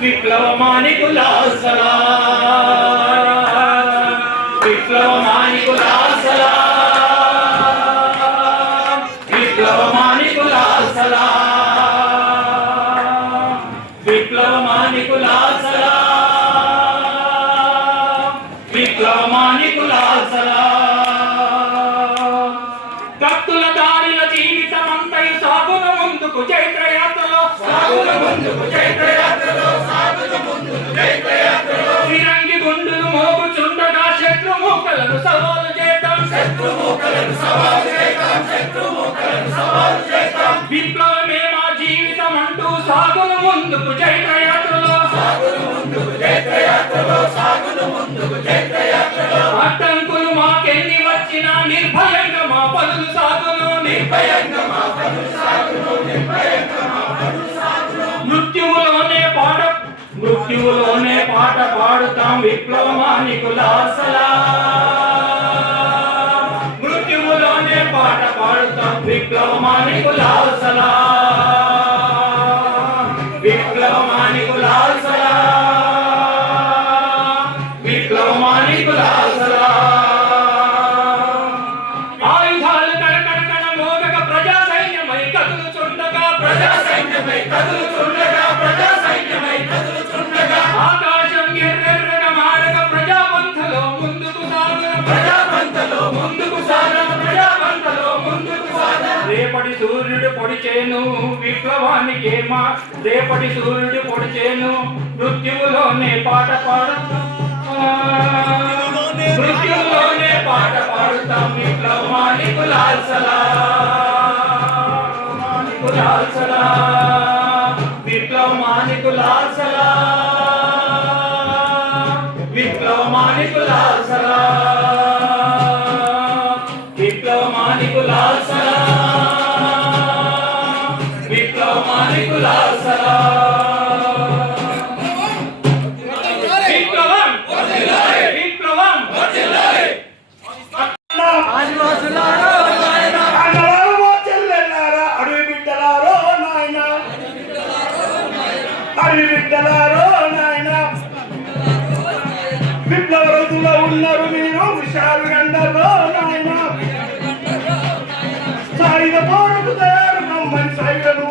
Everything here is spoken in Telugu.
విప్లవమానికుల సలాం, విప్లవమానికుల సలాం, విప్లవమానికుల సలాం, విప్లవమానికుల సలాం, విప్లవమానికుల సలాం. కత్తుల దారిన జీవితమంతయు సాగున ముందుకు చైత్రయాత్రలో, సాగున ముందుకు చైత్రయాత్రలో, సాగున ముందుకు చైత్రయాత్రలో. ఫిరంగి గుండులు మోగుచుండగా శత్రుమూకలను సవాలు చేద్దాం, శత్రుమూకలను సవాలు చేద్దాం, శత్రుమూకలను సవాలు చేద్దాం. విప్లవమే మా జీవితం అంటూ సాగున ముందుకు చైత్రయాత్రలో, సాగున ముందుకు చైత్రయాత్రలో, సాగున ముందుకు చైత్రయాత్రలో. అడ్డంకులు మాకెన్ని వచ్చినా నిర్భయంగా మా పనులు సాగును, నిర్భయంగా మా పనులు సాగును, నిర్భయంగా మా పనులు సాగును. మృత్యువులోనే పాట పాడుతాం విప్లవమానికుల సలాం, మృత్యువులోనే పాట పాడుతాం విప్లవమానికుల సలాం, విప్లవమానికుల సలాం, విప్లవమానికుల సలాం. ఆయుధాలు కడకడకడ మోగక ప్రజా సైన్యమై కదులుచుండగా, ప్రజా సైన్యమై కదులుచుండగా, ప్రజా సైన్యమై కదులుచుండగా. ఆకాశం ఎర్రెర్రగా మారక ప్రజాపంథలో ముందుకు సాగన, ప్రజాపంథలో ముందుకు సాగన, ప్రజాపంథలో ముందుకు సాగన. రేపటి సూర్యుడు పొడిచేను విప్లవానికి మా, రేపటి సూర్యుడు పొడిచేను మృత్యువులోనే పాట పాడుతాం, మృత్యువులోనే పాట పాడుతాం విప్లవమానికుల సలాం, సలాం, విప్లవమానికుల సలాం, విప్లవమానికుల సలాం, విప్లవమానికుల సలాం, విప్లవమానికుల సలాం. విప్లవం విప్లవం ఆదివాసులారా విప్లవ రోజులో ఉన్నారు మీరు విశాలు గండలో నాయన సాయుధ పోరుకు తయారు నమ్మని సైలను